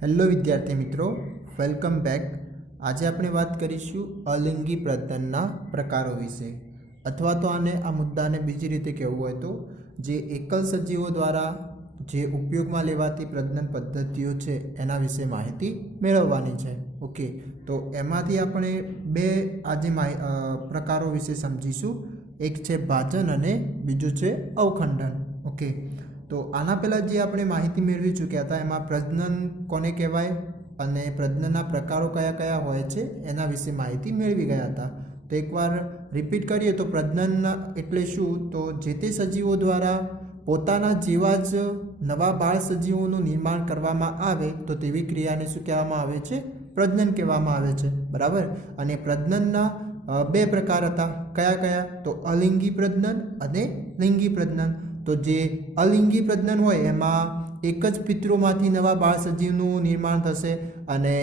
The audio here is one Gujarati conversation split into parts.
હેલો વિદ્યાર્થી મિત્રો, વેલકમ બેક. આજે આપણે વાત કરીશું અલિંગી પ્રજનનના પ્રકારો વિશે, અથવા તો આ મુદ્દાને બીજી રીતે કહેવું હોય તો જે એકલ સજીવો દ્વારા જે ઉપયોગમાં લેવાતી પ્રજનન પદ્ધતિઓ છે એના વિશે માહિતી મેળવવાની છે. ઓકે, તો એમાંથી આપણે બે આજે પ્રકારો વિશે સમજીશું. એક છે ભાજન અને બીજું છે અવખંડન. ઓકે, તો આના પહેલાં જે આપણે માહિતી મેળવી ચૂક્યા હતા એમાં પ્રજનન કોને કહેવાય અને પ્રજનનના પ્રકારો કયા કયા હોય છે એના વિશે માહિતી મેળવી ગયા હતા. તો એકવાર રિપીટ કરીએ તો પ્રજનન એટલે શું? તો જે તે સજીવો દ્વારા પોતાના જેવા જ નવા બાળ સજીવોનું નિર્માણ કરવામાં આવે તો તેવી ક્રિયાને શું કહેવામાં આવે છે? પ્રજનન કહેવામાં આવે છે. બરાબર. અને પ્રજનનના બે પ્રકાર હતા. કયા કયા? તો અલિંગી પ્રજનન અને લિંગી પ્રજનન. તો જે અલિંગી પ્રજનન હોય એમાં એક જ પિતૃમાંથી નવા બાળ સજીવનું નિર્માણ થશે અને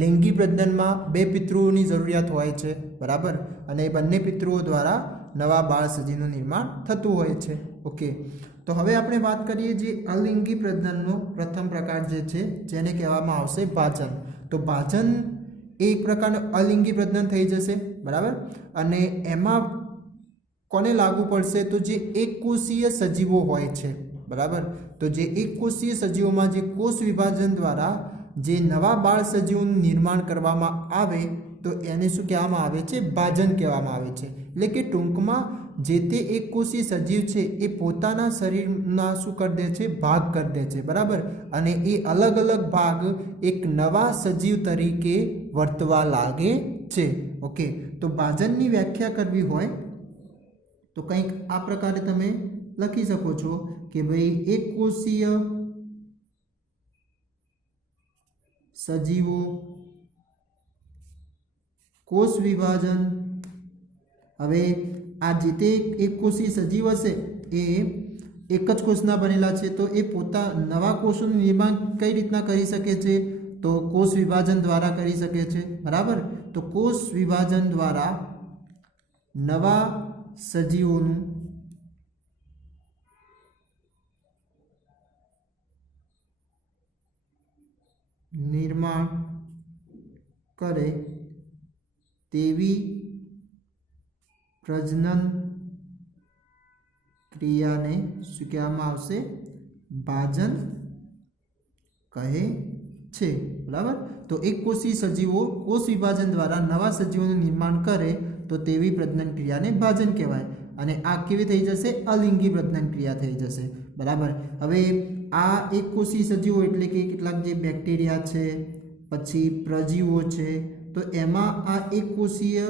લિંગી પ્રજનનમાં બે પિતૃઓની જરૂરિયાત હોય છે. બરાબર. અને એ બંને પિતૃઓ દ્વારા નવા બાળ સજીવનું નિર્માણ થતું હોય છે. ઓકે, તો હવે આપણે વાત કરીએ જે અલિંગી પ્રજનનનો પ્રથમ પ્રકાર જે છે જેને કહેવામાં આવશે ભાજન. તો ભાજન એ એક પ્રકારનું અલિંગી પ્રજનન થઈ જશે. બરાબર. અને એમાં કોને લાગુ પડશે? તો જે એકકોષીય સજીવો હોય છે. બરાબર. તો જે એકકોષીય સજીવોમાં જે કોષ વિભાજન દ્વારા જે નવા બાળ સજીવોનું નિર્માણ કરવામાં આવે તો એને શું કહેવામાં આવે છે? ભાજન કહેવામાં આવે છે. એટલે કે ટૂંકમાં જે તે એકકોષીય સજીવ છે એ પોતાના શરીરના શું કરી દે છે? ભાગ કરી દે છે. બરાબર. અને એ અલગ અલગ ભાગ એક નવા સજીવ તરીકે વર્તવા લાગે છે. ઓકે, તો ભાજનની વ્યાખ્યા કરવી હોય તો કંઈક આ પ્રકારે તમે લખી શકો છો કે ભાઈ એકકોષીય સજીવો કોષ વિભાજન. હવે આ જે તે એકકોષીય સજીવ હશે એ એક જ કોષના બનેલા છે તો એ નવા કોષોનું નિર્માણ કઈ રીતના કરી શકે છે? તો કોષ વિભાજન દ્વારા કરી શકે છે. બરાબર. તો કોષ વિભાજન દ્વારા નવા સજીવોનું નિર્માણ કરે તેવી પ્રજનન ક્રિયાને શું કહેવામાં આવશે? ભાજન કહે છે. બરાબર. તો એકકોષી સજીવો કોષ વિભાજન દ્વારા નવા સજીવોનું નિર્માણ કરે તો તેવી પ્રજનન ક્રિયાને ભાજન કહેવાય. અને આ કેવી થઈ જશે? અલિંગી પ્રજનન ક્રિયા થઈ જશે. બરાબર. હવે આ એકકોષી સજીવો એટલે કે કેટલાક જે બેક્ટેરિયા છે, પછી પ્રજીવો છે, તો એમાં આ એકકોષીય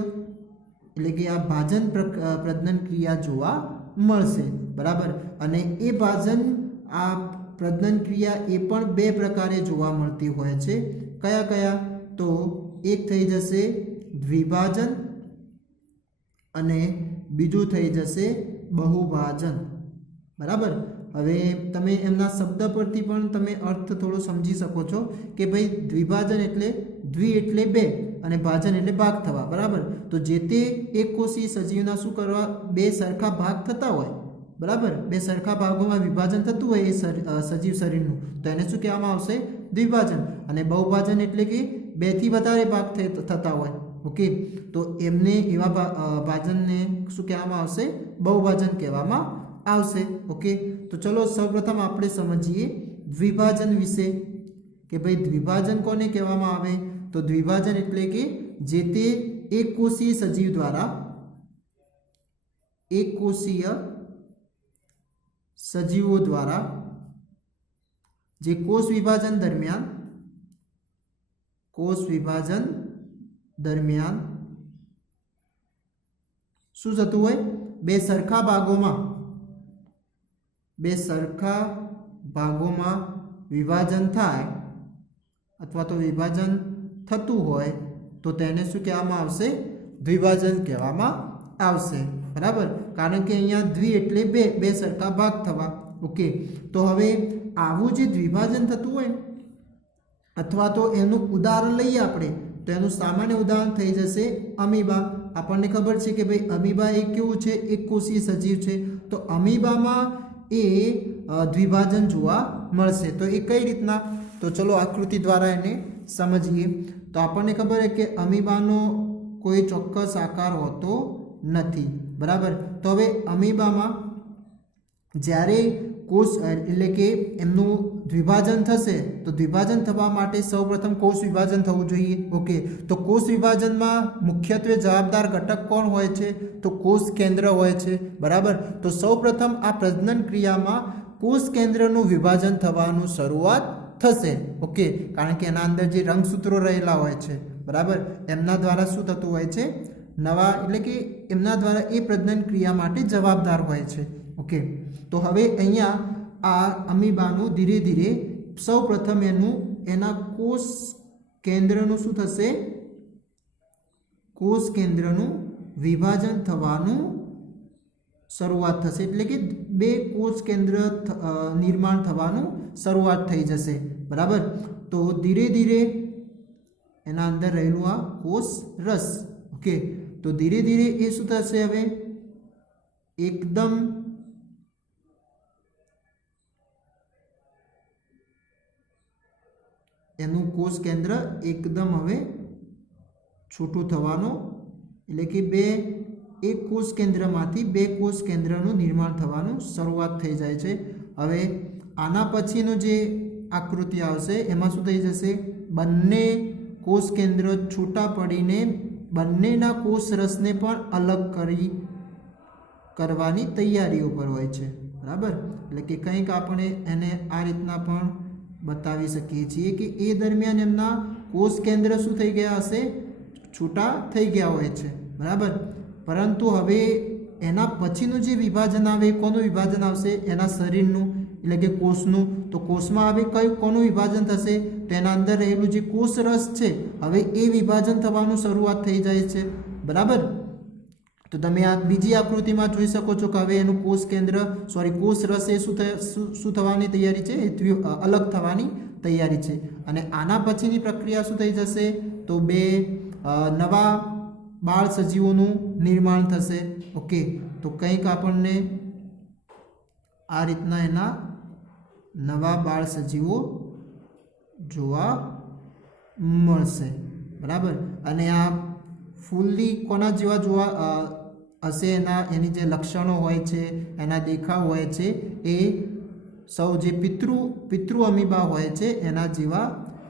એટલે કે આ ભાજન પ્રજનન ક્રિયા જોવા મળશે. બરાબર. અને એ ભાજન આ પ્રજનન ક્રિયા એ પણ બે પ્રકારે જોવા મળતી હોય છે. કયા કયા? તો એક થઈ જશે દ્વિભાજન અને બીજું થઈ જશે બહુભાજન. બરાબર. હવે તમે એમના શબ્દ પરથી પણ તમે અર્થ થોડો સમજી શકો છો કે ભાઈ દ્વિભાજન એટલે દ્વિ એટલે બે અને ભાજન એટલે ભાગ થવા. બરાબર. તો જે તે એકકોષી સજીવના શું કરવા? બે સરખા ભાગ થતા હોય. બરાબર. બે સરખા ભાગોમાં વિભાજન થતું હોય એ સજીવ શરીરનું તો એને શું કહેવામાં આવશે? દ્વિભાજન. અને બહુભાજન એટલે કે બેથી વધારે ભાગ થતા હોય. ઓકે, તો એમને એવા ભાજનને શું કહેવામાં આવશે? બહુભાજન કહેવામાં આવશે. ઓકે, તો ચલો સૌપ્રથમ આપણે સમજીએ દ્વિભાજન વિશે કે ભાઈ દ્વિભાજન કોને કહેવામાં આવે? તો દ્વિભાજન એટલે કે જે તે એકકોષીય સજીવ દ્વારા એકકોષીય સજીવો દ્વારા જે કોષ વિભાજન દરમિયાન શું થતું હોય? બે સરખા ભાગોમાં વિભાજન થાય અથવા તો વિભાજન થતું હોય તો તેને શું કહેવામાં આવશે? દ્વિભાજન કહેવામાં આવશે. બરાબર. કારણ કે અહીંયા દ્વિ એટલે બે સરખા ભાગ થવા. ઓકે, તો હવે આવું જે દ્વિભાજન થતું હોય અથવા તો એનું ઉદાહરણ લઈએ આપણે તો એનું સામાન્ય ઉદાહરણ થઈ જશે અમીબા. આપણને ખબર છે કે ભાઈ અમીબા એ કેવું છે? એકકોષીય સજીવ છે. તો અમીબામાં એ દ્વિભાજન જોવા મળશે। તો એ કઈ રીતના, તો ચલો આકૃતિ દ્વારા એને સમજીએ। તો આપણને ખબર છે કે અમીબાનો કોઈ ચોક્કસ આકાર હોતો નથી, બરાબર। તો હવે અમીબામાં જ્યારે કોષ એટલે કે એમનું દ્વિભાજન થશે તો દ્વિભાજન થવા માટે સૌપ્રથમ કોષ વિભાજન થવું જોઈએ, ઓકે। તો કોષ વિભાજનમાં મુખ્યત્વે જવાબદાર ઘટક કોણ હોય છે, તો કોષ કેન્દ્ર હોય છે, બરાબર। તો સૌપ્રથમ આ પ્રજનન ક્રિયામાં કોષ કેન્દ્રનું વિભાજન થવાનું શરૂઆત થશે, ઓકે। કારણ કે એના અંદર જે રંગસૂત્રો રહેલા હોય છે, બરાબર, એમના દ્વારા શું થતું હોય છે, નવા એટલે કે એમના દ્વારા એ પ્રજનન ક્રિયા માટે જવાબદાર હોય છે, ઓકે। તો હવે અહીંયા આ અમીબાનું ધીરે ધીરે સૌપ્રથમ એના કોષ કેન્દ્રનું શું થશે, કોષ કેન્દ્રનું વિભાજન થવાનું શરૂઆત થશે, એટલે કે બે કોષ કેન્દ્ર નિર્માણ થવાનું શરૂઆત થઈ જશે, બરાબર। તો ધીરે ધીરે એના અંદર રહેલું આ કોષ રસ, ઓકે। તો ધીરે ધીરે એ શું થશે, હવે એકદમ એનું કોષ કેન્દ્ર એકદમ હવે છૂટું થવાનું, એટલે કે એક કોષ કેન્દ્રમાંથી બે કોષ કેન્દ્રનું નિર્માણ થવાનું શરૂઆત થઈ જાય છે। હવે આના પછીનું જે આકૃતિ આવશે એમાં શું થઈ જશે, બંને કોષ કેન્દ્ર છૂટા પડીને બંનેના કોષ રસને પણ અલગ કરવાની તૈયારીઓ પર હોય છે, બરાબર। એટલે કે કંઈક આપણે એને આ રીતના પણ બતાવી શકીએ છીએ કે એ દરમિયાન એમના કોષ કેન્દ્ર શું થઈ ગયા હશે, છૂટા થઈ ગયા હોય છે, બરાબર। પરંતુ હવે એના પછીનું જે વિભાજન આવે કોનું વિભાજન આવશે, એના શરીરનું એટલે કે કોષનું। તો કોષમાં હવે કોનું વિભાજન થશે, તો એના અંદર રહેલું જે કોષ રસ છે હવે એ વિભાજન થવાનું શરૂઆત થઈ જાય છે, બરાબર। તો તમે આ બીજી આકૃતિમાં જોઈ શકો છો કે હવે એનું કોષ રસ એ શું થવાની તૈયારી છે, અલગ થવાની તૈયારી છે। અને આના પછીની પ્રક્રિયા શું થઈ જશે, તો બે નવા બાળ સજીવોનું નિર્માણ થશે, ઓકે। તો કંઈક આપણને આ રીતના એના નવા બાળ સજીવો જોવા મળશે, બરાબર। અને આ ફૂલ્લી કોના જેવા જોવા હશે, એની જે લક્ષણો હોય છે, એના દેખાવ હોય છે એ સૌ જે પિતૃ અમીબા હોય છે એના જેવા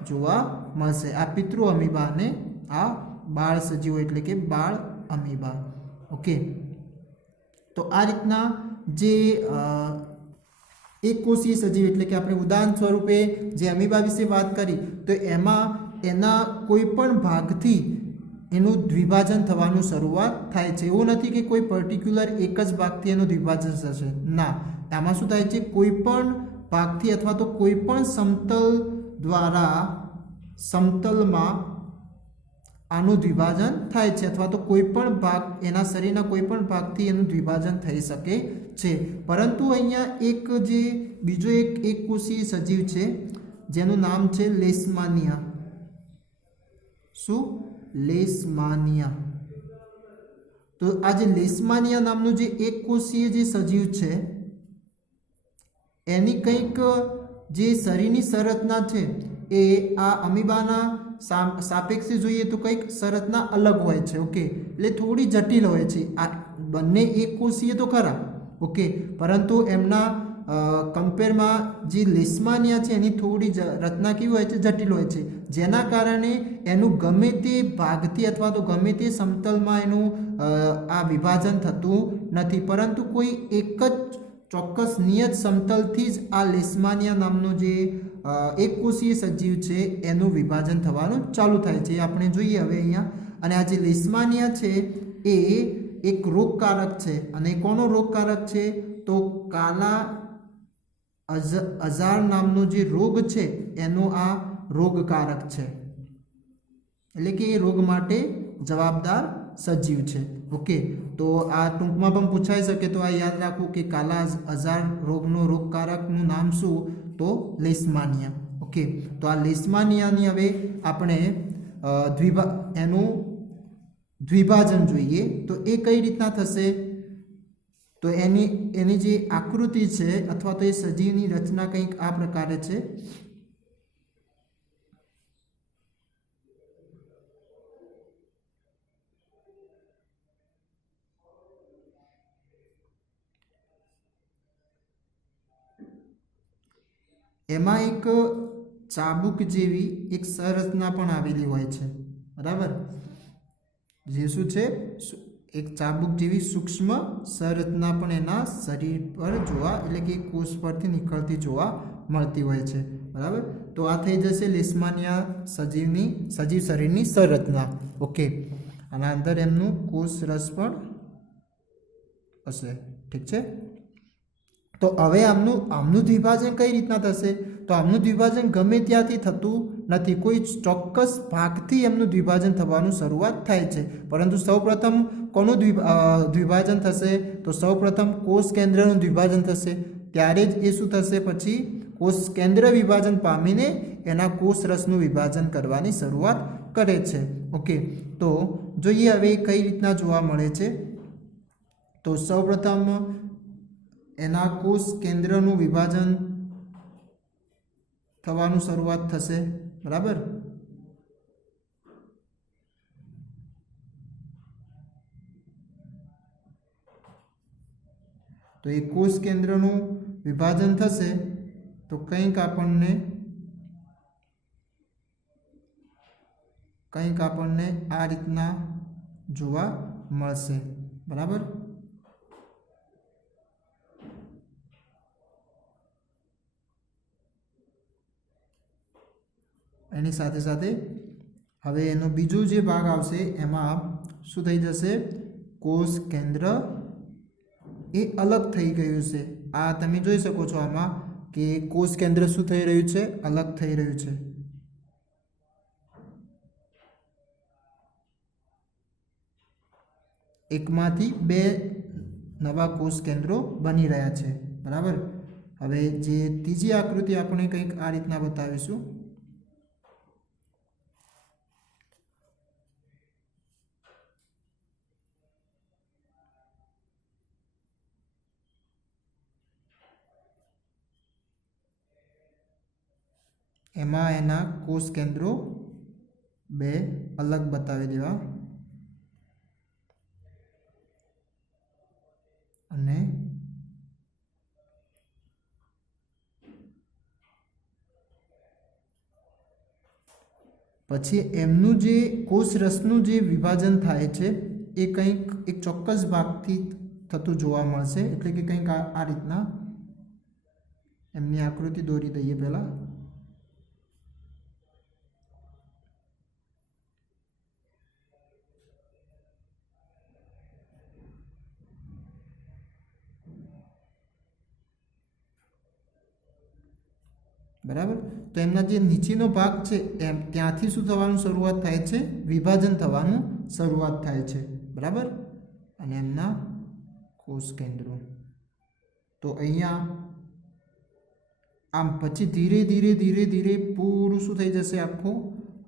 જોવા મળશે। આ પિતૃ અમીબા અને આ બાળ સજીવો એટલે કે બાળ અમીબા, ઓકે। તો આ રીતના જે એકકોષીય સજીવ એટલે કે આપણે ઉદાહરણ સ્વરૂપે જે અમીબા વિશે વાત કરી તો એમાં એના કોઈ પણ ભાગથી એનું દ્વિભાજન થવાનું શરૂઆત થાય છે। એવું નથી કે કોઈ પર્ટિક્યુલર એક જ ભાગથી એનું દ્વિભાજન થશે, ના, આમાં શું થાય છે, કોઈ પણ ભાગથી અથવા તો કોઈ પણ સમતલ દ્વારા સમતલમાં આનું દ્વિભાજન થાય છે, અથવા તો કોઈ પણ ભાગ એના શરીરના કોઈ પણ ભાગથી એનું દ્વિભાજન થઈ શકે છે। પરંતુ અહીંયા બીજો એક કોષીય સજીવ છે જેનું નામ છે લેશમાનિયા। શું? લેશમાનિયા। તો આ જે લેશમાનિયા નામનું જે એક કોષીય જે સજીવ છે એની કંઈક જે શરીરની સંરચના છે એ આ અમીબાના સાપેક્ષે જોઈએ તો કંઈક સંરચના અલગ હોય છે, ઓકે। એટલે થોડી જટિલ હોય છે। આ બંને એક કોષીય તો ખરા, ઓકે, પરંતુ એમના કમ્પેરમાં જે લેશમાનિયા છે એની થોડી રચના કેવી હોય છે, જટિલ હોય છે, જેના કારણે એનું ગમે તે ભાગથી અથવા તો ગમે તે સમતલમાં એનું આ વિભાજન થતું નથી, પરંતુ કોઈ એક જ ચોક્કસ નિયત સમતલથી જ આ લેશમાનિયા નામનો જે એકકોષીય સજીવ છે એનું વિભાજન થવાનું ચાલુ થાય છે, આપણે જોઈએ હવે અહીંયા। અને આ જે લેશમાનિયા છે એ એક રોગકારક છે, અને કોનો રોગકારક છે, તો કાલા અઝાર નામનો જે રોગ છે એનો આ રોગકારક છે, એટલે કે એ રોગ માટે જવાબદાર સજીવ છે, ઓકે। તો આ ટૂંકમાં પણ પૂછાઈ શકે તો આ યાદ રાખવું કે કાલા અઝાર રોગનો રોગકારકનું નામ શું, તો લેશમાનિયા, ઓકે। તો આ લેશમાનિયાની હવે આપણે એનું દ્વિભાજન જોઈએ તો એ કઈ રીતના થશે, तो एनी जे आकृति है अथवा तो ये सजीवनी रचना कंईक आ प्रकारे छे। एमां एक चाबुक जेवी एक संरचना पण आवेली होय छे, बराबर। जे शुं छे, एक चाबुक जेवी सूक्ष्म संरचना पण एना शरीर पर जोवा एटले के कोष परथी निकळती जोवा मळती होय छे, बराबर। तो आ थई जशे लेशमानिया सजीव शरीरनी संरचना। ओके, आना अंदर एमनुं कोष रस पण हशे, ठीक छे। तो हवे आमनुं द्विभाजन कई रीतना थशे? तो आमनुं द्विभाजन गमे त्यांथी थतुं नथी, कोई चोक्कस भागथी एमनुं द्विभाजन थवानुं शरूआत थाय छे। परंतु सौप्रथम कोनुं द्विभाजन थशे? तो सौप्रथम कोष केंद्रनुं द्विभाजन थशे, त्यारे ज ए शुं थशे, पछी कोष केंद्र विभाजन पामीने एना कोष रसनुं विभाजन करवानी शरूआत करे छे। ओके, तो जोईए हवे कई रीतना जोवा मळे छे। तो सौप्रथम एना कोष केंद्रनुं विभाजन थवानुं शरूआत थशे, बराबर। तो ये कोष केंद्रनुं विभाजन थशे तो कंईक आपणने आ रीतना जोवा मळशे, बराबर। एनी साथे साथे हवे एनो बीजो जे भाग आवशे एमां शुं थई जशे, कोष केंद्र ए अलग थई गयुं छे। आ तमे जोई शको छो आमां के कोष केंद्र शुं थई रह्युं छे, अलग थई रह्युं छे। एकमांथी बे नवा कोष केंद्रो बनी रह्या छे, बराबर। हवे जे तीजी आकृति आपणे कंईक आ रीतना बतावीशुं। एमां एना कोष केंद्रो बे अलग बतावी देवा अने पछी एमनुं जे कोष रसनुं जे विभाजन थाय छे ए कंईक एक चोक्कस भागथी थतुं जोवा मळशे। एटले के कंईक आ रीतना एमनी आकृति दोरी दઈએ पहेला। बराबर। तो एमना जे नीचेनो भाग छे एम त्यांथी शुं थवानुं शरूआत थाय छे, विभाजन थवानुं शरूआत थाय छे, बराबर। अने एमना कोष केंद्रो तो अहींया आम पछी धीरे धीरे धीरे धीरे पूरुं शुं थई जशे, आखुं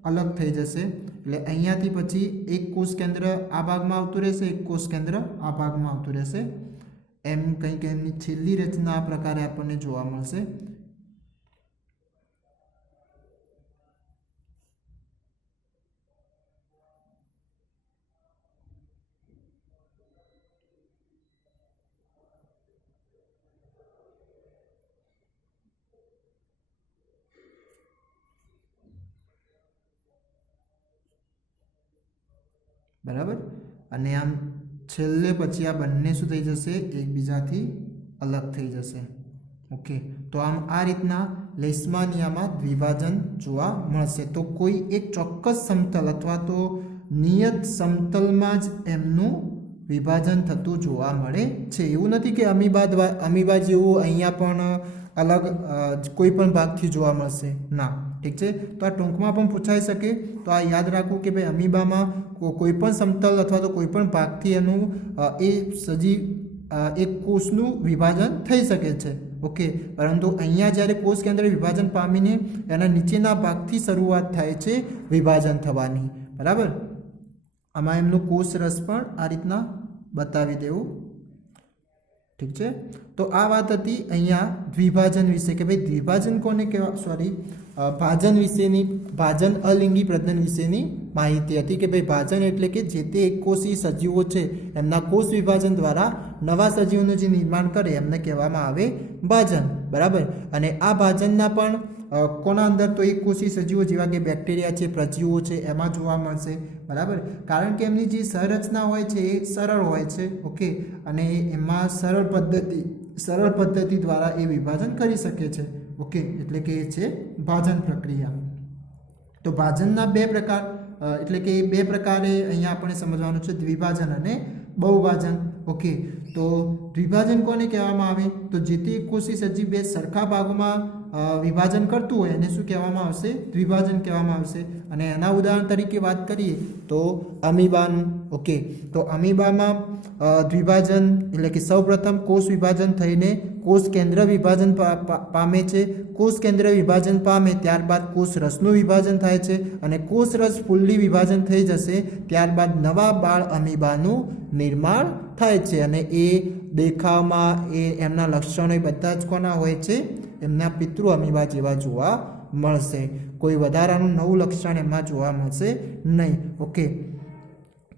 अलग थई जशे। एटले अहींयाथी पछी एक कोष केंद्र आ भागमां आवतुं रहेशे, एक कोष केंद्र आ भागमां आवतुं रहेशे। एम कंईक एमनी छेल्ली रचना आ प्रकारे आपणने जोवा मळशे। बराबर। अने आम छेल्ले पछी आ बंने शुं थई जशे, एकबीजाथी अलग थई जशे। ओके, तो आम आ रीतना लेशमानियामां द्विभाजन जोवा मळशे। तो कोई एक चोक्कस समतल अथवा तो नियत समतलमां ज एमनुं विभाजन थतुं जोवा मळे छे। एवुं नथी के अमीबा जेवुं अहींया पण अलग कोई पण भागथी जोवा मळशे, ना, ठीक है। तो आ टूंकमां पण पूछाई सके। तो आ याद राखो कि भाई अमीबामां कोईपण समतल अथवा तो कोईपण भागथी एनुं ए सजीव एक कोषनुं विभाजन थई शके छे। ओके, परंतु अहींया ज्यारे कोष केंद्र विभाजन पामीने एना नीचेना भागथी शरूआत थाय छे विभाजन थवानी, बराबर। आमां एमनुं कोष रस पण आ रीतना बतावी देवुं। ઠીક છે, તો આ વાત હતી અહીંયા દ્વિભાજન વિશે કે ભાઈ દ્વિભાજન કોને કહેવાય, ભાજન વિશેની, ભાજન અલિંગી પ્રજનન વિશેની માહિતી હતી કે ભાઈ ભાજન એટલે કે જે તે એકકોષી સજીવો છે એમના કોષ વિભાજન દ્વારા નવા સજીવોનું જે નિર્માણ કરે એમને કહેવામાં આવે ભાજન, બરાબર. અને આ ભાજનના પણ કોના અંદર, તો એકકોષી સજીવો જેવા કે બેક્ટેરિયા છે, પ્રજીવો છે એમાં જોવા મળશે, બરાબર. કારણ કે એમની જે સંરચના હોય છે એ સરળ હોય છે, ઓકે, અને એમાં સરળ પદ્ધતિ દ્વારા એ વિભાજન કરી શકે છે, ઓકે, એટલે કે એ છે ભાજન પ્રક્રિયા. તો ભાજનના બે પ્રકાર, એટલે કે બે પ્રકારે અહીંયા આપણે સમજવાનું છે, દ્વિભાજન અને બહુભાજન, ઓકે. તો દ્વિભાજન કોને કહેવામાં આવે, તો જે તે એકકોષી સજીવ બે સરખા ભાગોમાં વિભાજન કરતું હોય એને શું કહેવામાં આવશે, દ્વિભાજન કહેવામાં આવશે. અને એના ઉદાહરણ તરીકે વાત કરીએ તો અમીબાનું, ઓકે. તો અમીબામાં દ્વિભાજન એટલે કે સૌપ્રથમ કોષ વિભાજન થઈને કોષ કેન્દ્ર વિભાજન પામે છે. કોષ કેન્દ્ર વિભાજન પામે ત્યારબાદ કોષ રસનું વિભાજન થાય છે અને કોષ રસ ફૂલ્લી વિભાજન થઈ જશે ત્યારબાદ નવા બાળ અમીબાનું નિર્માણ થાય છે. અને એ દેખાવમાં એ એમના લક્ષણો બધા જ કોના હોય છે, એમના પિતૃ અમીબા જેવા જોવા મળશે. કોઈ વધારાનું નવું લક્ષણ એમાં જોવા મળશે નહીં, ઓકે.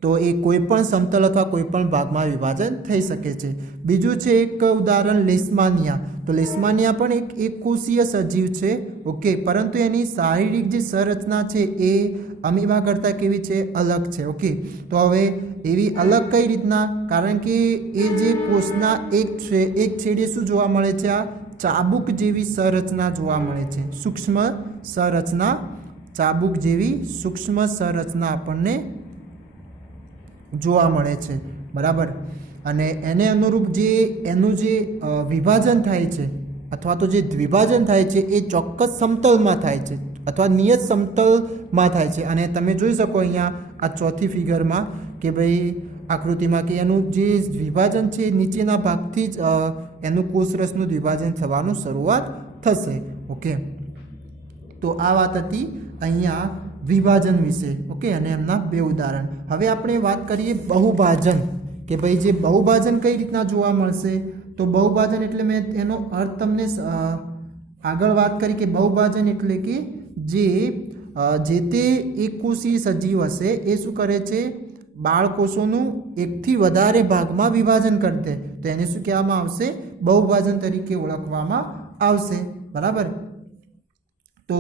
તો એ કોઈ પણ સમતલ અથવા કોઈ પણ ભાગમાં વિભાજન થઈ શકે છે. બીજું છે એક ઉદાહરણ લેશમાનિયા. તો લેશમાનિયા પણ એક એકકોષીય સજીવ છે, ઓકે, પરંતુ એની શારીરિક જે સંરચના છે એ અમીબા કરતાં કેવી છે, અલગ છે, ઓકે. તો હવે એવી અલગ કઈ રીતના, કારણ કે એ જે કોષના એક છેડે શું જોવા મળે છે, આ ચાબુક જેવી સંરચના જોવા મળે છે, સૂક્ષ્મ સંરચના, ચાબુક જેવી સૂક્ષ્મ સંરચના આપણને જોવા મળે છે, બરાબર. અને એને અનુરૂપ જે એનું જે વિભાજન થાય છે અથવા તો જે દ્વિભાજન થાય છે એ ચોક્કસ સમતલમાં થાય છે અથવા નિયત સમતલમાં થાય છે. અને તમે જોઈ શકો અહીંયા આ ચોથી ફિગરમાં કે ભાઈ આકૃતિમાં કે એનું જે વિભાજન છે નીચેના ભાગથી જ એનું કોષરસનું દ્વિભાજન થવાનું શરૂઆત થશે, ઓકે. તો આ વાત હતી અહીંયા વિભાજન વિશે, ઓકે, અને એમના બે ઉદાહરણ. હવે આપણે વાત કરીએ બહુભાજન, કે ભાઈ જે બહુભાજન કઈ રીતના જોવા મળશે. તો બહુભાજન એટલે મેં એનો અર્થ તમને આગળ વાત કરી કે બહુભાજન એટલે કે જે તે એકકોષી સજીવ હશે એ શું કરે છે, બાળકોષોનું એકથી વધારે ભાગમાં વિભાજન કરશે, તો એને શું કહેવામાં આવશે, બહુભાજન તરીકે ઓળખવામાં આવશે, બરાબર. તો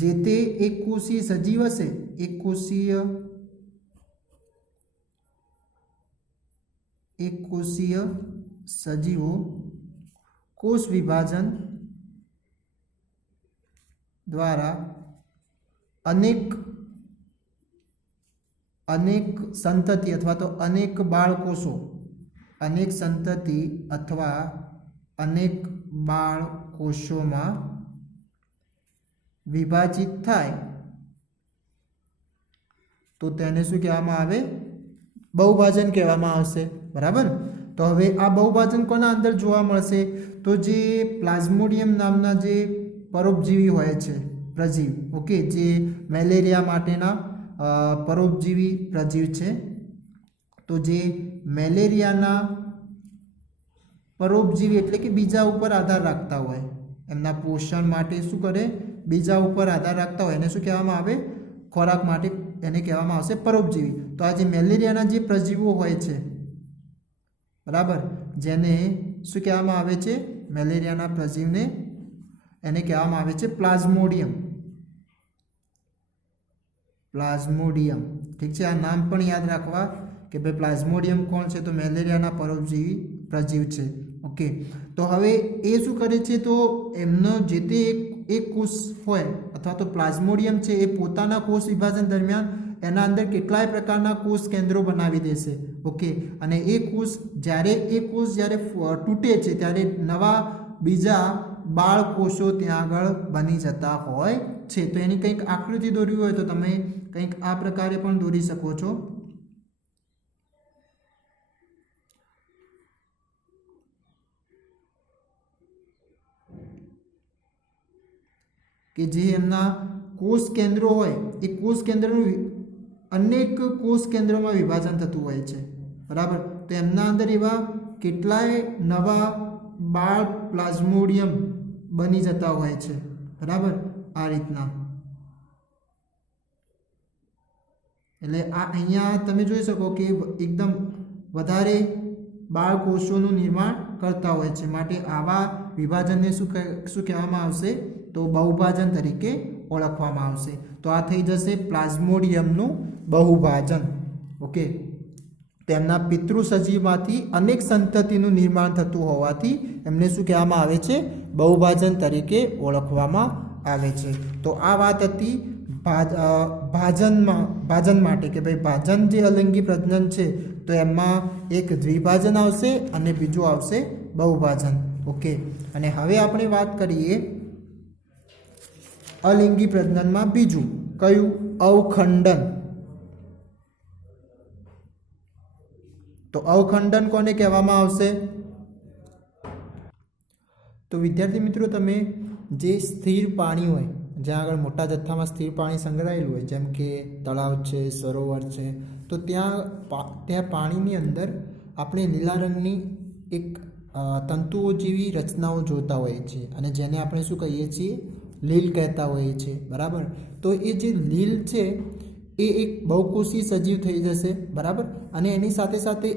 જે તે એકકોષીય સજીવ હશે, એકકોષીય સજીવો કોષ વિભાજન દ્વારા અનેક સંતતિ અથવા તો અનેક બાળકોષો, અનેક સંતતિ અથવા અનેક બાળકોષોમાં વિભાજિત થાય તો તેને શું કહેવામાં આવે, બહુભાજન કહેવામાં આવશે, બરાબર. તો હવે આ બહુભાજન કોના અંદર જોવા મળશે, તો જે પ્લાઝ્મોડિયમ નામના જે પરોપજીવી હોય છે, પ્રજીવ, ઓકે, જે મેલેરિયા માટેના પરોપજીવી પ્રજીવ છે. તો જે મેલેરિયાના પરોપજીવી એટલે કે બીજા ઉપર આધાર રાખતા હોય, એમના પોષણ માટે શું કરે, બીજા ઉપર આધાર રાખતા હોય એને શું કહેવામાં આવે, ખોરાક માટે એને કહેવામાં આવશે પરોપજીવી. તો આ જે મેલેરિયાના જે પ્રજીવો હોય છે, બરાબર, જેને શું કહેવામાં આવે છે, મેલેરિયાના પ્રજીવને એને કહેવામાં આવે છે પ્લાઝ્મોડિયમ, ઠીક છે. આ નામ પણ યાદ રાખવા કે ભાઈ પ્લાઝ્મોડિયમ કોણ છે, તો મેલેરિયાના પરોપજીવી પ્રજીવ છે, ઓકે. તો હવે એ શું કરે છે, તો એમનો જે તે એક કોષ હોય અથવા તો પ્લાઝ્મોડિયમ છે એ પોતાના કોષ વિભાજન દરમિયાન એના અંદર કેટલાય પ્રકારના કોષ કેન્દ્રો બનાવી દેશે, ઓકે. અને એ કોષ જ્યારે તૂટે છે ત્યારે નવા બીજા બાળકોષો ત્યાં આગળ બની જતા હોય છે. તો એની કંઈક આકૃતિ દોરવી હોય તો તમે કંઈક આ પ્રકારે પણ દોરી શકો છો. કે જે એમના કોષ કેન્દ્રો હોય એ કોષ કેન્દ્રનું અનેક કોષ કેન્દ્રોમાં વિભાજન થતું હોય છે, બરાબર. તો એમના અંદર એવા કેટલાય નવા બાળ પ્લાઝ્મોડિયમ બની જતા હોય છે, બરાબર, આ રીતના. એટલે આ અહીંયા તમે જોઈ શકો કે એકદમ વધારે બાળ કોષોનું નિર્માણ કરતા હોય છે. માટે આવા વિભાજનને શું કહેવામાં આવશે? તો બહુભાજન તરીકે ઓળખવામાં આવશે. તો આ થઈ જશે પ્લાઝ્મોડિયમનું બહુભાજન. ઓકે, તેમના પિતૃ સજીવમાંથી અનેક સંતતિનું નિર્માણ થતું હોવાથી એમને શું કહેવામાં આવે છે? બહુભાજન તરીકે ઓળખવામાં આવે છે. તો આ વાત હતી ભાજન માટે કે ભાઈ ભાજન જે અલિંગી પ્રજનન છે તો એમાં એક દ્વિભાજન આવશે અને બીજું આવશે બહુભાજન. ઓકે, અને હવે આપણે વાત કરીએ અલિંગી પ્રજનનમાં બીજું કયું? અવખંડન. તો અવખંડન કોને કહેવામાં આવશે? તો વિદ્યાર્થી મિત્રો, તમે જે સ્થિર પાણી હોય, જ્યાં આગળ મોટા જથ્થામાં સ્થિર પાણી સંગ્રહાયેલું હોય, જેમ કે તળાવ છે, સરોવર છે, તો ત્યાં પાણીની અંદર આપણે લીલા રંગની એક તંતુઓ જેવી રચનાઓ જોતા હોઈએ છીએ અને જેને આપણે શું કહીએ છીએ? લીલ કહેતા હોઈએ છીએ, બરાબર. તો એ જે લીલ છે એ એક બહુકોષી સજીવ થઈ જશે, બરાબર. અને એની સાથે સાથે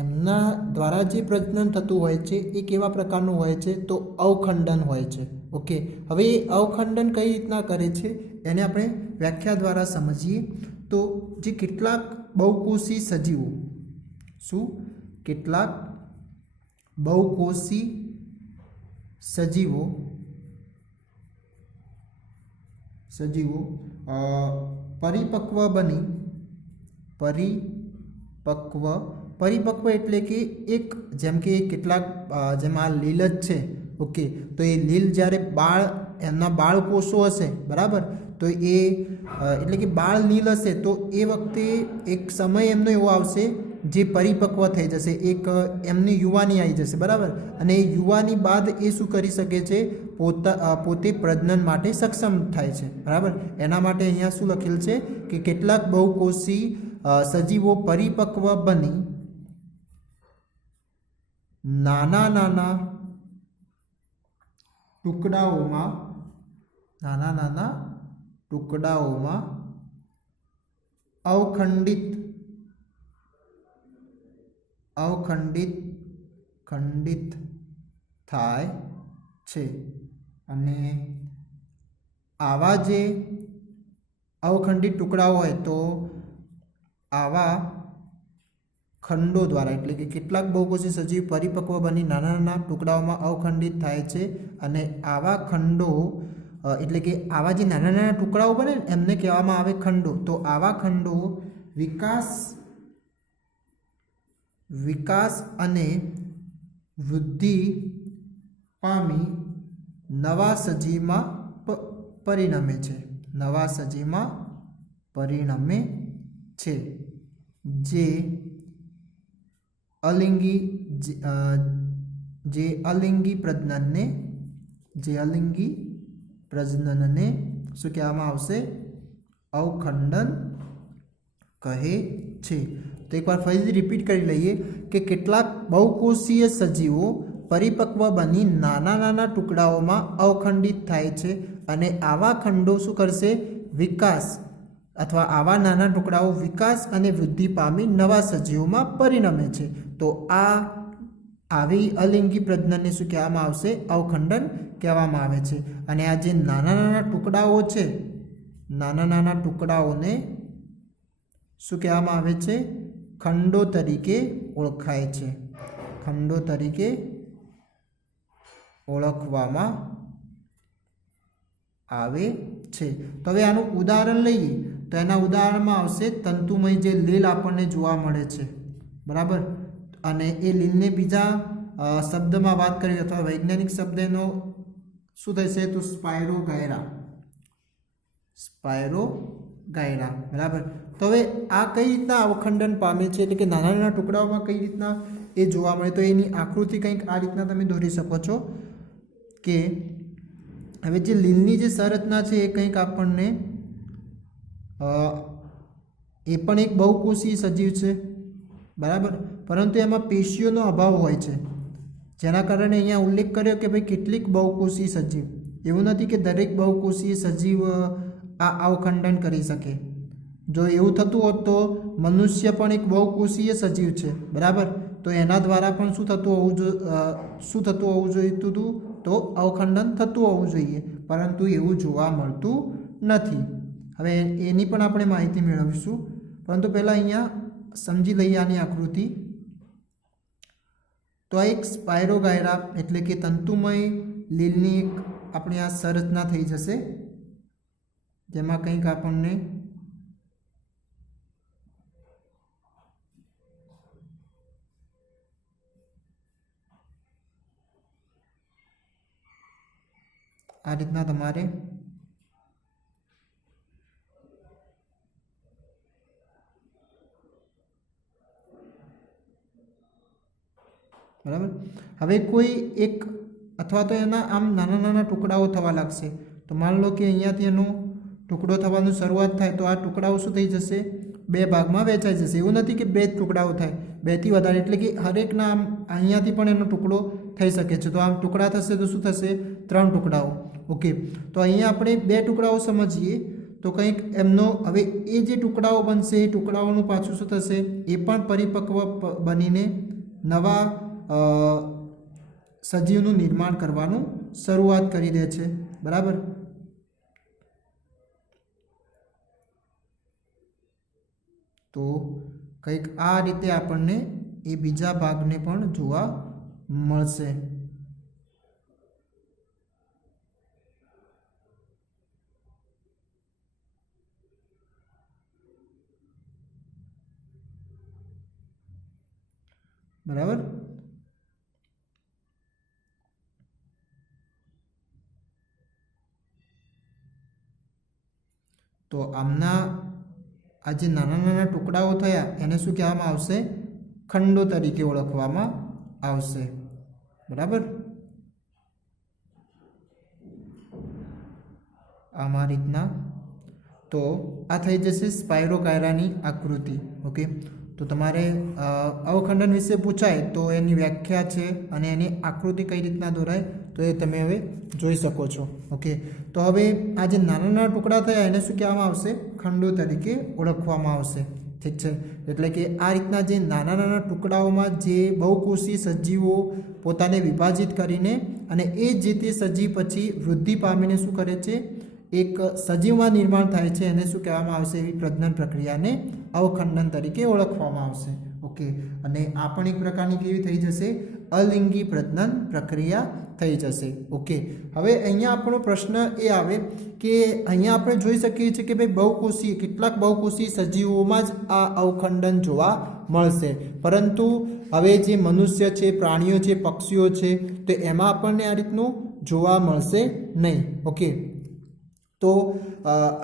એમના દ્વારા જે પ્રજનન થતું હોય છે એ કેવા પ્રકારનું હોય છે? તો અવખંડન હોય છે. ઓકે, હવે એ અવખંડન કઈ રીતના કરે છે એને આપણે વ્યાખ્યા દ્વારા સમજીએ. તો જે કેટલાક બહુકોષી સજીવો, શું? કેટલાક બહુકોષી સજીવો પરિપક્વ બની પરિપક્વ એટલે કે એક, જેમ કે કેટલાક જેમ આ લીલ જ છે. ઓકે, તો એ લીલ જ્યારે એમના બાળકોષો હશે, બરાબર, તો એ એટલે કે બાળ લીલ હશે તો એ વખતે એક સમય એમનો એવો આવશે જે પરિપક્વ થઈ જશે, એક એમની યુવાની આવી જશે, બરાબર. અને એ યુવાની બાદ એ શું કરી શકે છે? પોતે પ્રજનન માટે સક્ષમ થાય છે, બરાબર. એના માટે અહીંયા શું લખેલ છે કે કેટલાક બહુકોષી સજીવો પરિપક્વ બની નાના ટુકડાઓમાં ખંડિત થાય છે. અને આવા જે અવખંડિત ટુકડાઓ હોય તો આવા ખંડો દ્વારા, એટલે કે કેટલાક બહુકોષી સજીવ પરિપક્વ બની નાના ટુકડાઓમાં અવખંડિત થાય છે. અને આવા ખંડો એટલે કે આવા જે નાના ટુકડાઓ બને એમને કહેવામાં આવે ખંડો. તો આવા ખંડો વિકાસ અને વૃદ્ધિ પામી નવા સજીવમાં પરિણમે છે. જે અલિંગી પ્રજનનને શું કહેવામાં આવશે? અવખંડન કહે છે. તો એકવાર ફરીથી રિપીટ કરી લઈએ કે કેટલાક બહુકોષીય સજીવો પરિપક્વ બની નાના ટુકડાઓમાં અવખંડિત થાય છે અને આવા ખંડો શું કરશે? વિકાસ અથવા આવા નાના ટુકડાઓ વિકાસ અને વૃદ્ધિ પામી નવા સજીવોમાં પરિણમે છે. તો આવી અલિંગી પ્રજનનને શું કહેવામાં આવશે? અવખંડન કહેવામાં આવે છે. અને આ જે નાના ટુકડાઓ છે, નાના ટુકડાઓને શું કહેવામાં આવે છે? ખંડો તરીકે ઓળખાય છે. ખંડો તરીકે ઓળખવામાં આવે છે. તો હવે આનું ઉદાહરણ લઈએ તો એના ઉદાહરણમાં આવશે તંતુમય જે લીલ આપણને જોવા મળે છે, બરાબર. અને એ લીલને બીજા શબ્દમાં વાત કરીએ અથવા વૈજ્ઞાનિક શબ્દનો શું થશે? તો સ્પાયરોગાયરા, બરાબર. તો હવે આ કઈ રીતના અવખંડન પામે છે, એટલે કે નાના ટુકડાઓમાં કઈ રીતના એ જોવા મળે? તો એની આકૃતિ કંઈક આ રીતના તમે દોરી શકો છો કે હવે જે લીલની જે સંરચના છે એ કંઈક આપણને એ પણ એક બહુકોષી સજીવ છે, બરાબર. પરંતુ એમાં પેશીઓનો અભાવ હોય છે, જેના કારણે અહીંયા ઉલ્લેખ કર્યો કે ભાઈ કેટલીક બહુકોષી સજીવ, એવું નથી કે દરેક બહુકોષીય સજીવ આ અવખંડન કરી શકે. જો એવું થતું હોત તો મનુષ્ય પણ એક બહુકોષીય સજીવ છે, બરાબર, તો એના દ્વારા પણ શું થતું હોવું જોઈતું હતું, તો અવખંડન થતું હોવું જોઈએ, પરંતુ એવું જોવા મળતું નથી. હવે એની પણ આપણે માહિતી મેળવીશું, પરંતુ પહેલાં અહીંયા સમજી લઈએ આની આકૃતિ. તો આ એક સ્પાયરોગાયરા એટલે કે તંતુમય લીલની એક આપણી આ સંરચના થઈ જશે, જેમાં કંઈક આપણને આ રીતના તમારે બરાબર. હવે કોઈ એક અથવા તો એના આમ નાના નાના ટુકડાઓ થવા લાગશે. તો માન લો કે અહીંયાથી એનો ટુકડો થવાનું શરૂઆત થાય, તો આ ટુકડાઓ શું થઈ જશે, બે ભાગમાં વહેંચાઈ જશે. એવું નથી કે બે જ ટુકડાઓ થાય, બેથી વધારે, એટલે કે હરેકના આમ અહીંયાથી પણ એનો ટુકડો થઈ શકે છે. તો આમ ટુકડા થશે તો શું થશે, 3 ટુકડાઓ. ઓકે, તો અહીંયા આપણે 2 ટુકડાઓ સમજીએ તો કંઈક એમનો હવે એ જે ટુકડાઓ બનશે એ ટુકડાઓનું પાછું શું થશે, એ પણ પરિપક્વ બનીને નવા સજીવનું નિર્માણ કરવાનું શરૂઆત કરી દે છે, બરાબર. તો કંઈક આ રીતે આપણને એ બીજા ભાગને પણ જોવા મળશે. બરાબર. તો આમના આ જે નાના નાના ટુકડાઓ થયા એને શું કહેવામાં આવશે, ખંડો તરીકે ઓળખવામાં આવશે, બરાબર. આમાં રીતના તો આ થઈ જશે સ્પાયરોગાયરાની આકૃતિ. ઓકે, તો તમારે અવખંડન વિશે પૂછાય તો એની વ્યાખ્યા છે અને એની આકૃતિ કઈ રીતના દોરાય તો એ તમે હવે જોઈ શકો છો. ઓકે, તો હવે આ જે નાના નાના ટુકડા થયા એને શું કહેવામાં આવશે, ખંડો તરીકે ઓળખવામાં આવશે. ઠીક છે, એટલે કે આ રીતના જે નાના નાના ટુકડાઓમાં જે બહુકોષી સજીવો પોતાને વિભાજિત કરીને અને એ જે તે સજીવ પછી વૃદ્ધિ પામીને શું કરે છે, એક સજીવમાં નિર્માણ થાય છે, એને શું કહેવામાં આવશે, એવી પ્રજનન પ્રક્રિયાને અવખંડન તરીકે ઓળખવામાં આવશે. ઓકે, અને આ પણ એક પ્રકારની કેવી થઈ જશે, અલિંગી પ્રજનન પ્રક્રિયા થઈ જશે. ઓકે, હવે અહીંયા આપણો પ્રશ્ન એ આવે કે અહીંયા આપણે જોઈ શકીએ છીએ કે ભાઈ બહુકોષી કેટલાક બહુકોષી સજીવોમાં જ આ અવખંડન જોવા મળશે, પરંતુ હવે જે મનુષ્ય છે, પ્રાણીઓ છે, પક્ષીઓ છે, તો એમાં આપણને આ રીતનું જોવા મળશે નહીં. ઓકે, તો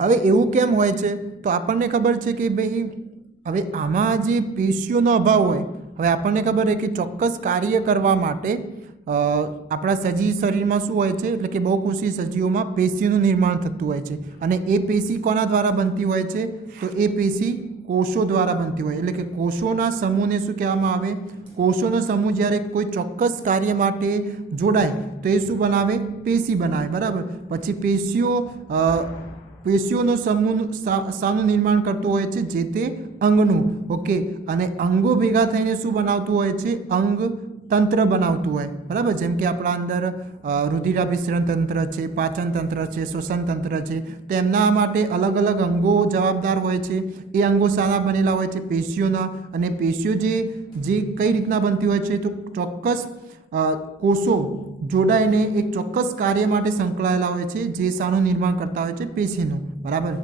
હવે એવું કેમ હોય છે, તો આપણને ખબર છે કે ભાઈ હવે આમાં જે પેશીઓનો અભાવ હોય, હવે આપણને ખબર છે કે ચોક્કસ કાર્ય કરવા માટે આપણા સજીવ શરીરમાં શું હોય છે, એટલે કે બહુકોષી સજીવોમાં પેશીનું નિર્માણ થતું હોય છે, અને એ પેશી કોના દ્વારા બનતી હોય છે, તો એ પેશી કોષો દ્વારા બનતી હોય. એટલે કે કોષોના સમૂહને શું કહેવામાં આવે, કોષોનો સમૂહ જ્યારે કોઈ ચોક્કસ કાર્ય માટે જોડાય તો એ શું બનાવે, પેશી બનાવે, બરાબર. પછી પેશીઓનો સમૂહ શાનું નિર્માણ કરતો હોય છે, જે તે અંગનું. ઓકે, અને અંગો ભેગા થઈને શું બનાવતું હોય છે, અંગ તંત્ર બનાવતું હોય, બરાબર. જેમ કે આપણા અંદર રુધિરાભિસરણ તંત્ર છે, પાચન તંત્ર છે, શ્વસન તંત્ર છે, તો એમના માટે અલગ અલગ અંગો જવાબદાર હોય છે. એ અંગો શાના બનેલા હોય છે, પેશીઓના. અને પેશીઓ જે કઈ રીતના બનતી હોય છે, તો ચોક્કસ કોષો જોડાઈને એક ચોક્કસ કાર્ય માટે સંકળાયેલા હોય છે, જે શાનું નિર્માણ કરતા હોય છે, પેશીનું, બરાબર.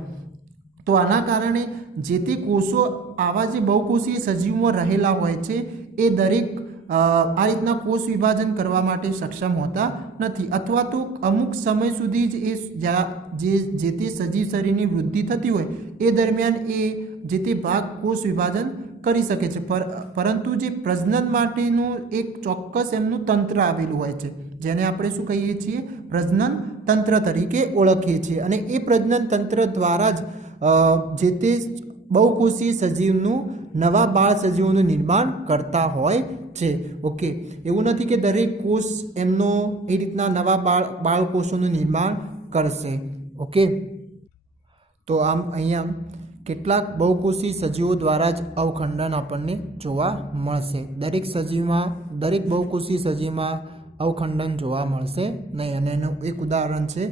તો આના કારણે જે તે કોષો આવા જે બહુકોષીય સજીવોમાં રહેલા હોય છે એ દરેક આ રીતના કોષ વિભાજન કરવા માટે સક્ષમ હોતા નથી, અથવા તો અમુક સમય સુધી જ એ જે તે સજીવ શરીરની વૃદ્ધિ થતી હોય એ દરમિયાન એ જે તે ભાગ કોષ વિભાજન કરી શકે છે, પરંતુ જે પ્રજનન માટેનું એક ચોક્કસ એમનું તંત્ર આવેલું હોય છે, જેને આપણે શું કહીએ છીએ, પ્રજનન તંત્ર તરીકે ઓળખીએ છીએ. અને એ પ્રજનન તંત્ર દ્વારા જ જે તે બહુકોષીય સજીવનું નવા બાળ સજીવોનું નિર્માણ કરતા હોય છે. ઓકે, એવું નથી કે દરેક કોષ એમનો એ રીતના નવા બાળકોષોનું નિર્માણ કરશે. ઓકે, તો આમ અહીંયા કેટલાક બહુકોષી સજીવો દ્વારા જ અવખંડન આપણને જોવા મળશે. દરેક બહુકોષી સજીવમાં અવખંડન જોવા મળશે નહીં. અને એનું એક ઉદાહરણ છે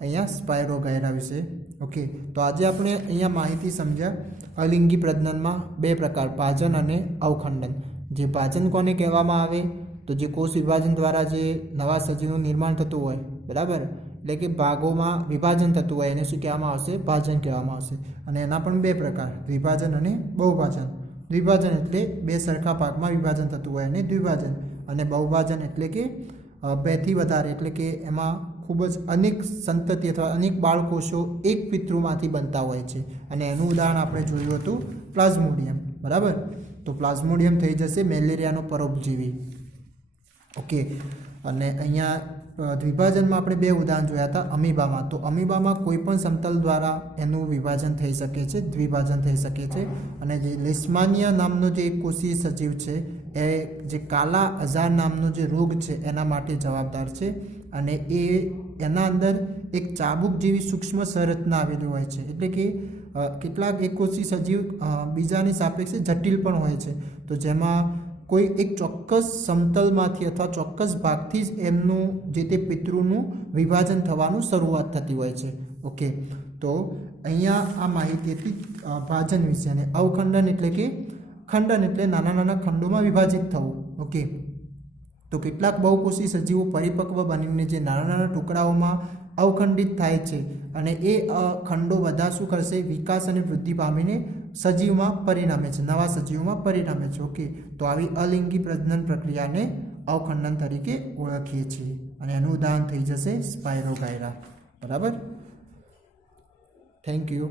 અહીંયા સ્પાયરોગાયરા વિશે. ઓકે, તો આજે આપણે અહીંયા માહિતી સમજ્યા અલિંગી પ્રજનનમાં બે પ્રકાર, ભાજન અને અવખંડન. જે ભાજન કોને કહેવામાં આવે? તો જે કોષ વિભાજન દ્વારા જે નવા સજીવનું નિર્માણ થતું હોય, બરાબર, એટલે કે ભાગોમાં વિભાજન થતું હોય એને શું કહેવામાં આવશે? ભાજન કહેવામાં આવશે. અને એના પણ બે પ્રકાર, દ્વિભાજન અને બહુભાજન. દ્વિભાજન એટલે બે સરખા ભાગમાં વિભાજન થતું હોય અને દ્વિભાજન. અને બહુભાજન એટલે કે બેથી વધારે, એટલે કે એમાં ખૂબ જ અનેક સંતતિ અથવા અનેક બાળકોષો એક પિતૃમાંથી બનતા હોય છે. અને એનું ઉદાહરણ આપણે જોયું હતું પ્લાઝ્મોડિયમ, બરાબર. તો પ્લાઝ્મોડિયમ થઈ જશે મેલેરિયાનો પરોપજીવી. ઓકે, અને અહીંયા દ્વિભાજનમાં આપણે બે ઉદાહરણ જોયા હતા અમીબામાં. તો અમીબામાં કોઈ પણ સમતલ દ્વારા એનું વિભાજન થઈ શકે છે, દ્વિભાજન થઈ શકે છે. અને જે લેશમાનિયા નામનો જે એક કોષીય સજીવ છે એ જે કાલા અઝાર નામનો જે રોગ છે એના માટે જવાબદાર છે. અને એના અંદર એક ચાબુક જેવી સૂક્ષ્મ સંરચના આવેલી હોય છે. એટલે કે કેટલાક એકોષી સજીવ બીજાની સાપેક્ષે જટિલ પણ હોય છે. તો જેમાં કોઈ એક ચોક્કસ સમતલમાંથી અથવા ચોક્કસ ભાગથી જ એમનું જે તે પિતૃનું વિભાજન થવાનું શરૂઆત થતી હોય છે. ઓકે, તો અહીંયા આ માહિતી હતી ભાજન વિશે. અને અવખંડન એટલે કે ખંડન એટલે નાના નાના ખંડોમાં વિભાજિત થવું. ઓકે, તો કેટલાક બહુકોષી સજીવો પરિપક્વ બનીને જે નાના નાના ટુકડાઓમાં અવખંડિત થાય છે અને એ ખંડો બધા શું કરશે? વિકાસ અને વૃદ્ધિ પામીને સજીવમાં પરિણમે છે, નવા સજીવમાં પરિણમે છે. ઓકે, તો આવી અલિંગી પ્રજનન પ્રક્રિયાને અવખંડન તરીકે ઓળખીએ છીએ. અને એનું ઉદાહરણ થઈ જશે સ્પાયરોગાયરા. બરાબર, થેન્ક યુ.